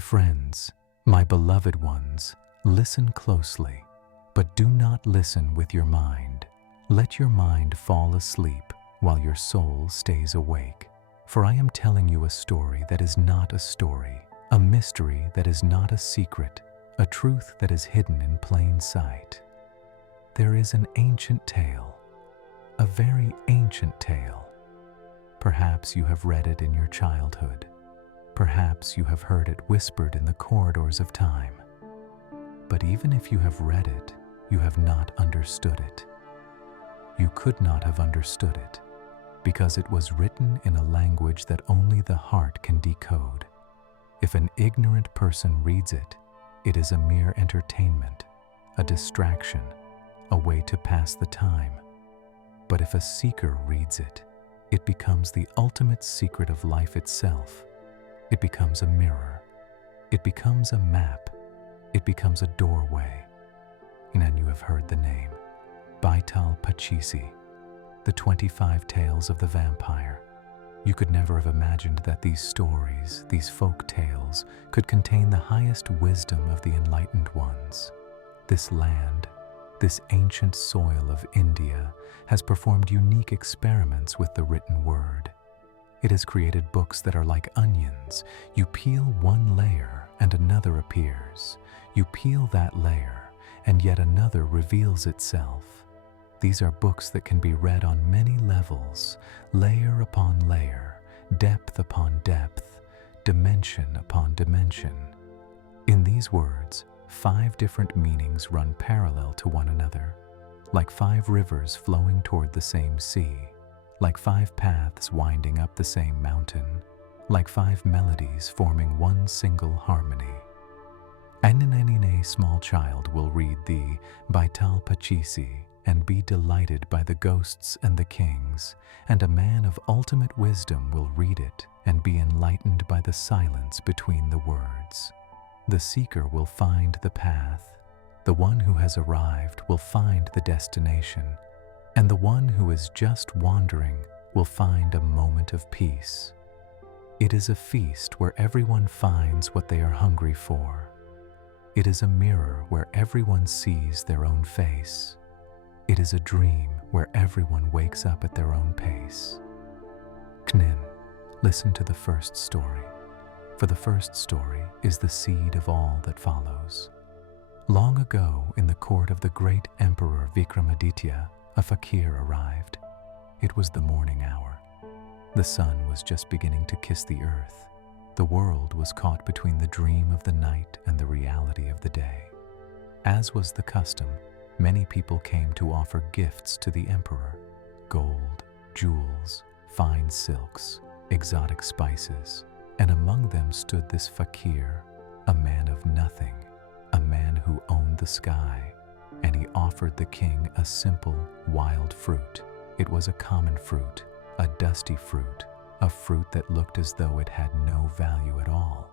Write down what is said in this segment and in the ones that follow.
friends, my beloved ones, listen closely, but do not listen with your mind. Let your mind fall asleep while your soul stays awake. For I am telling you a story that is not a story, a mystery that is not a secret, a truth that is hidden in plain sight. There is an ancient tale, a very ancient tale. Perhaps you have read it in your childhood. Perhaps you have heard it whispered in the corridors of time. But even if you have read it, you have not understood it. You could not have understood it, because it was written in a language that only the heart can decode. If an ignorant person reads it, it is a mere entertainment, a distraction, a way to pass the time. But if a seeker reads it, it becomes the ultimate secret of life itself. It becomes a mirror. It becomes a map. It becomes a doorway. And you have heard the name, Baital Pachisi, the 25 tales of the vampire. You could never have imagined that these stories, these folk tales, could contain the highest wisdom of the enlightened ones. This land, this ancient soil of India, has performed unique experiments with the written word. It has created books that are like onions. You peel one layer and another appears. You peel that layer and yet another reveals itself. These are books that can be read on many levels, layer upon layer, depth upon depth, dimension upon dimension. In these words, 5 different meanings run parallel to one another, like 5 rivers flowing toward the same sea, like 5 paths winding up the same mountain, like 5 melodies forming one single harmony. And a small child will read the Baital Pachisi and be delighted by the ghosts and the kings, and a man of ultimate wisdom will read it and be enlightened by the silence between the words. The seeker will find the path. The one who has arrived will find the destination, and the one who is just wandering will find a moment of peace. It is a feast where everyone finds what they are hungry for. It is a mirror where everyone sees their own face. It is a dream where everyone wakes up at their own pace. Knin, listen to the first story, for the first story is the seed of all that follows. Long ago, in the court of the great Emperor Vikramaditya, a Fakir arrived. It was the morning hour. The sun was just beginning to kiss the earth. The world was caught between the dream of the night and the reality of the day. As was the custom, many people came to offer gifts to the emperor: gold, jewels, fine silks, exotic spices, and among them stood this Fakir, a man of nothing, a man who owned the sky, and he offered the king a simple, wild fruit. It was a common fruit, a dusty fruit, a fruit that looked as though it had no value at all.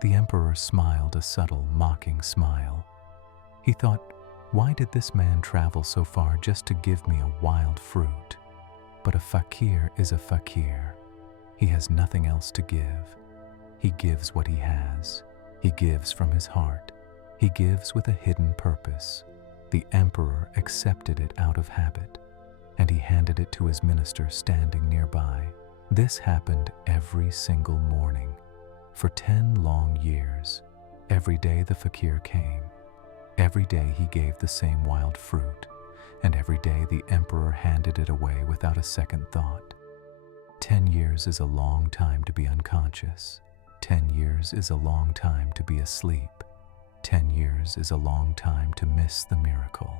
The emperor smiled a subtle, mocking smile. He thought, why did this man travel so far just to give me a wild fruit? But a fakir is a fakir. He has nothing else to give. He gives what he has. He gives from his heart. He gives with a hidden purpose. The emperor accepted it out of habit, and he handed it to his minister standing nearby. This happened every single morning. For 10 long years, every day the fakir came. Every day he gave the same wild fruit, and every day the emperor handed it away without a second thought. 10 years is a long time to be unconscious. 10 years is a long time to be asleep. 10 years is a long time to miss the miracle.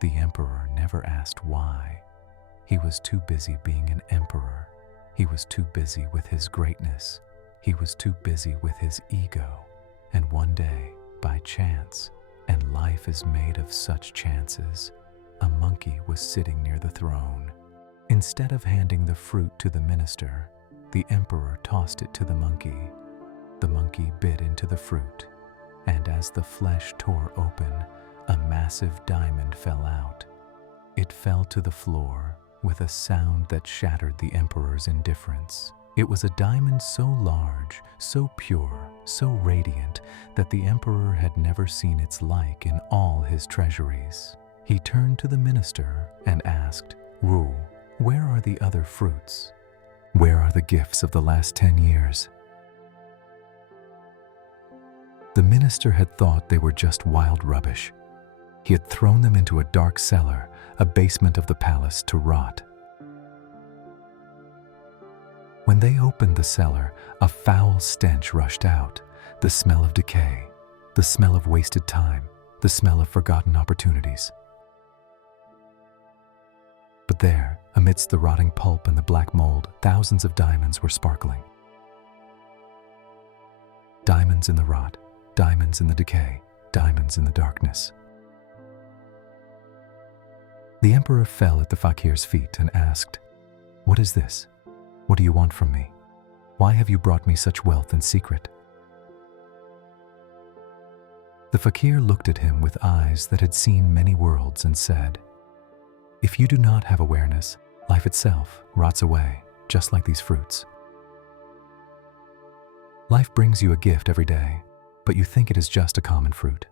The emperor never asked why. He was too busy being an emperor. He was too busy with his greatness. He was too busy with his ego. And one day, by chance, and life is made of such chances, a monkey was sitting near the throne. Instead of handing the fruit to the minister, the emperor tossed it to the monkey. The monkey bit into the fruit, and as the flesh tore open, a massive diamond fell out. It fell to the floor with a sound that shattered the emperor's indifference. It was a diamond so large, so pure, so radiant that the emperor had never seen its like in all his treasuries. He turned to the minister and asked, "Ru, where are the other fruits? Where are the gifts of the last 10 years?" The minister had thought they were just wild rubbish. He had thrown them into a dark cellar, a basement of the palace, to rot. When they opened the cellar, a foul stench rushed out, the smell of decay, the smell of wasted time, the smell of forgotten opportunities. But there, amidst the rotting pulp and the black mold, thousands of diamonds were sparkling. Diamonds in the rot, diamonds in the decay, diamonds in the darkness. The emperor fell at the fakir's feet and asked, "What is this? What do you want from me? Why have you brought me such wealth in secret?" The fakir looked at him with eyes that had seen many worlds and said, "If you do not have awareness, life itself rots away, just like these fruits. Life brings you a gift every day, but you think it is just a common fruit.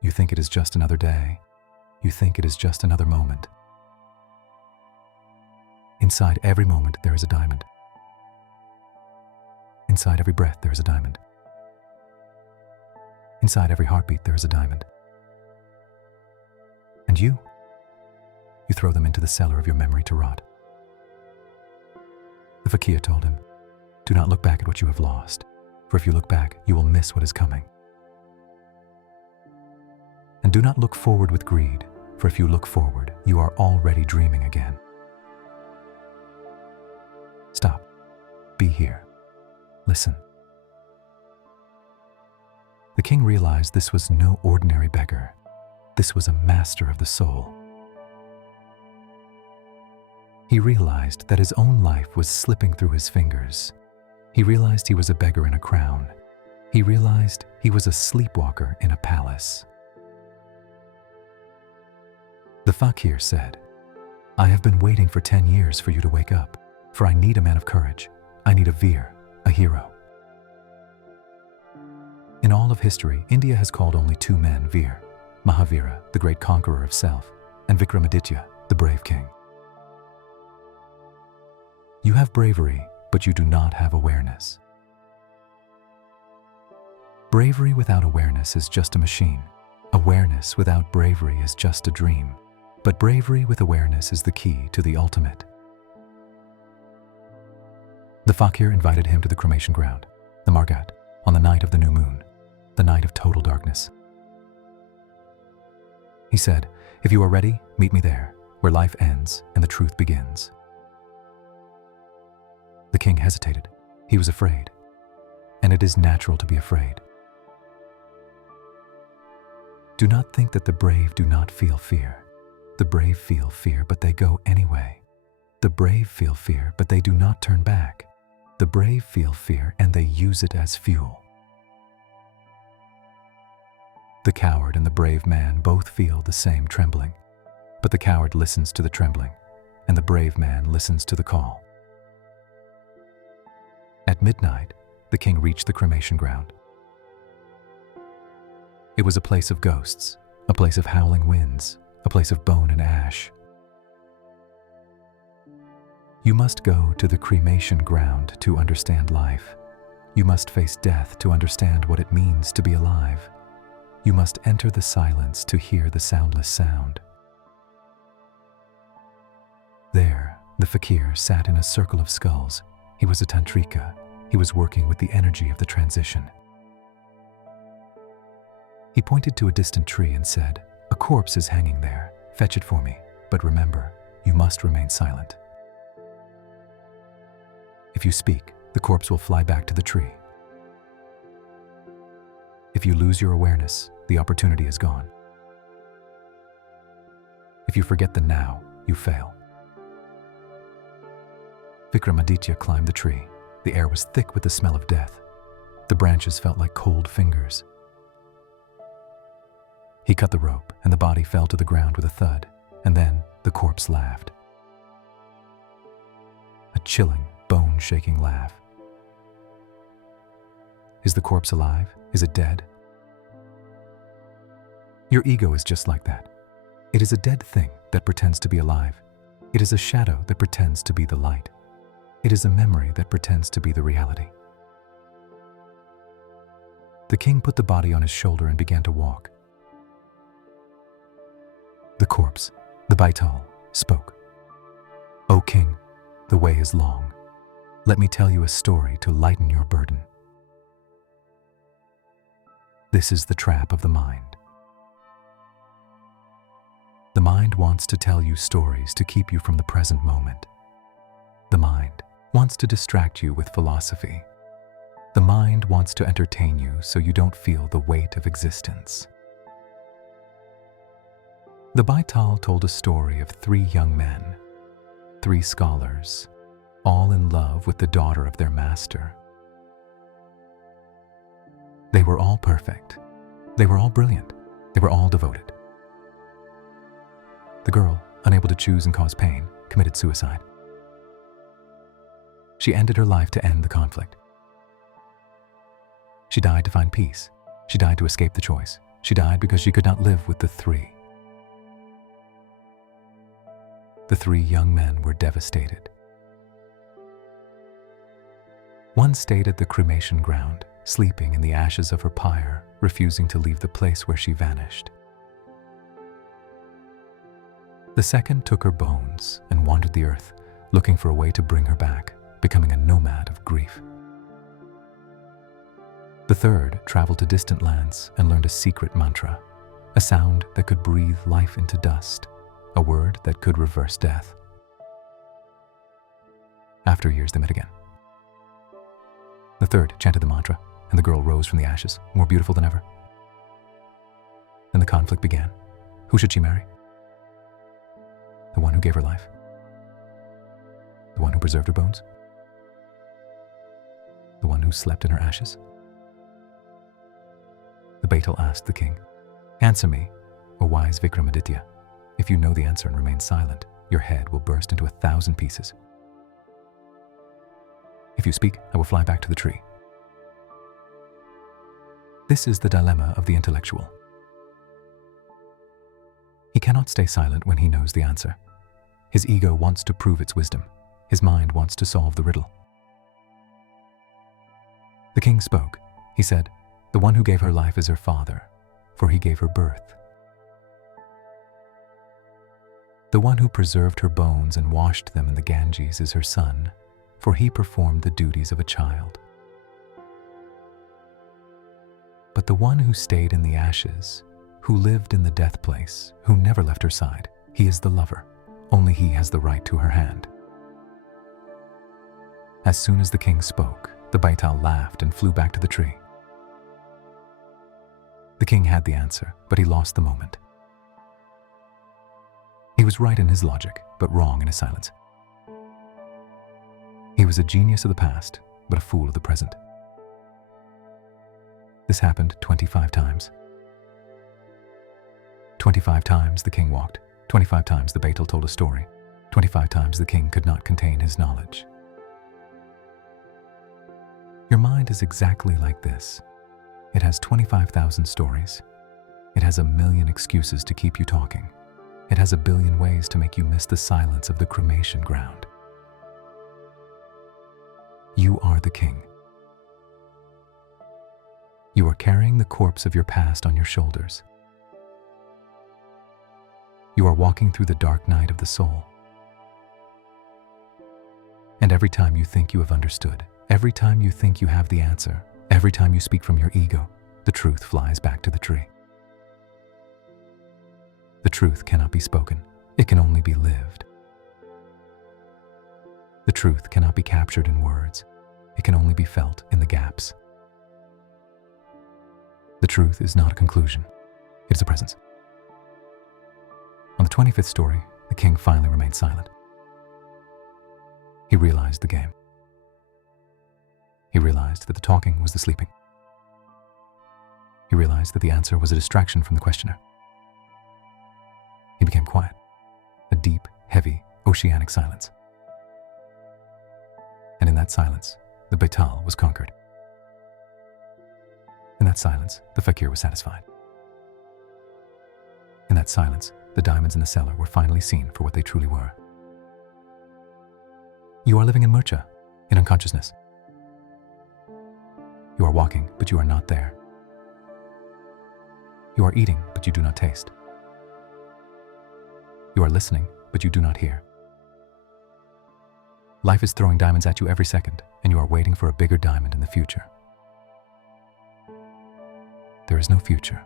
You think it is just another day. You think it is just another moment. Inside every moment, there is a diamond. Inside every breath, there is a diamond. Inside every heartbeat, there is a diamond. And you throw them into the cellar of your memory to rot." The fakir told him, "Do not look back at what you have lost, for if you look back, you will miss what is coming. And do not look forward with greed, for if you look forward, you are already dreaming again. Stop. Be here. Listen." The king realized this was no ordinary beggar. This was a master of the soul. He realized that his own life was slipping through his fingers. He realized he was a beggar in a crown. He realized he was a sleepwalker in a palace. The fakir said, "I have been waiting for 10 years for you to wake up, for I need a man of courage. I need a Veer, a hero." In all of history, India has called only 2 men Veer: Mahavira, the great conqueror of self, and Vikramaditya, the brave king. You have bravery, but you do not have awareness. Bravery without awareness is just a machine. Awareness without bravery is just a dream. But bravery with awareness is the key to the ultimate. The fakir invited him to the cremation ground, the Margat, on the night of the new moon, the night of total darkness. He said, "If you are ready, meet me there, where life ends and the truth begins." The king hesitated. He was afraid. And it is natural to be afraid. Do not think that the brave do not feel fear. The brave feel fear, but they go anyway. The brave feel fear, but they do not turn back. The brave feel fear and they use it as fuel. The coward and the brave man both feel the same trembling, but the coward listens to the trembling, and the brave man listens to the call. At midnight, the king reached the cremation ground. It was a place of ghosts, a place of howling winds, a place of bone and ash. You must go to the cremation ground to understand life. You must face death to understand what it means to be alive. You must enter the silence to hear the soundless sound. There, the fakir sat in a circle of skulls. He was a tantrika. He was working with the energy of the transition. He pointed to a distant tree and said, "A corpse is hanging there. Fetch it for me. But remember, you must remain silent. If you speak, the corpse will fly back to the tree. If you lose your awareness, the opportunity is gone. If you forget the now, you fail." Vikramaditya climbed the tree. The air was thick with the smell of death. The branches felt like cold fingers. He cut the rope, and the body fell to the ground with a thud, and then the corpse laughed. A chilling, bone-shaking laugh, Is the corpse alive? Is it dead? Your ego is just like that. It is a dead thing that pretends to be alive. It is a shadow that pretends to be the light. It is a memory that pretends to be the reality. The king put the body on his shoulder and began to walk. The corpse, the Baital, spoke. "O king, the way is long. Let me tell you a story to lighten your burden. This is the trap of the mind. The mind wants to tell you stories to keep you from the present moment. The mind wants to distract you with philosophy. The mind wants to entertain you so you don't feel the weight of existence." The Baital told a story of 3 young men, 3 scholars, all in love with the daughter of their master. They were all perfect. They were all brilliant. They were all devoted. The girl, unable to choose and cause pain, committed suicide. She ended her life to end the conflict. She died to find peace. She died to escape the choice. She died because she could not live with the 3. The 3 young men were devastated. One stayed at the cremation ground, sleeping in the ashes of her pyre, refusing to leave the place where she vanished. The second took her bones and wandered the earth, looking for a way to bring her back, becoming a nomad of grief. The third traveled to distant lands and learned a secret mantra, a sound that could breathe life into dust, a word that could reverse death. After years, they met again. The third chanted the mantra, and the girl rose from the ashes, more beautiful than ever. Then the conflict began. Who should she marry? The one who gave her life? The one who preserved her bones? The one who slept in her ashes? The Baital asked the king, "Answer me, O wise Vikramaditya. If you know the answer and remain silent, your head will burst into 1,000 pieces. If you speak, I will fly back to the tree." This is the dilemma of the intellectual. He cannot stay silent when he knows the answer. His ego wants to prove its wisdom. His mind wants to solve the riddle. The king spoke. He said, "The one who gave her life is her father, for he gave her birth. The one who preserved her bones and washed them in the Ganges is her son, for he performed the duties of a child. But the one who stayed in the ashes, who lived in the death place, who never left her side, he is the lover. Only he has the right to her hand." As soon as the king spoke, the Baital laughed and flew back to the tree. The king had the answer, but he lost the moment. He was right in his logic, but wrong in his silence. He was a genius of the past, but a fool of the present. This happened 25 times. 25 times the king walked. 25 times the Baital told a story. 25 times the king could not contain his knowledge. Your mind is exactly like this. It has 25,000 stories. It has 1,000,000 excuses to keep you talking. It has 1,000,000,000 ways to make you miss the silence of the cremation ground. You are the king. You are carrying the corpse of your past on your shoulders. You are walking through the dark night of the soul. And every time you think you have understood, every time you think you have the answer, every time you speak from your ego, the truth flies back to the tree. The truth cannot be spoken. It can only be lived. The truth cannot be captured in words. It can only be felt in the gaps. The truth is not a conclusion. It is a presence. On the 25th story, the king finally remained silent. He realized the game. He realized that the talking was the sleeping. He realized that the answer was a distraction from the questioner. He became quiet, a deep, heavy, oceanic silence. And in that silence, the Baital was conquered. that silence, the fakir was satisfied. In that silence, the diamonds in the cellar were finally seen for what they truly were. You are living in murcha, in unconsciousness. You are walking, but you are not there. You are eating, but you do not taste. You are listening, but you do not hear. Life is throwing diamonds at you every second, and you are waiting for a bigger diamond in the future. There is no future.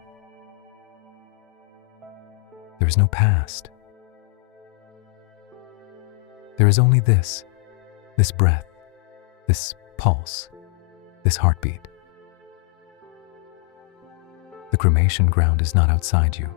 There is no past. There is only this breath, this pulse, this heartbeat. The cremation ground is not outside you.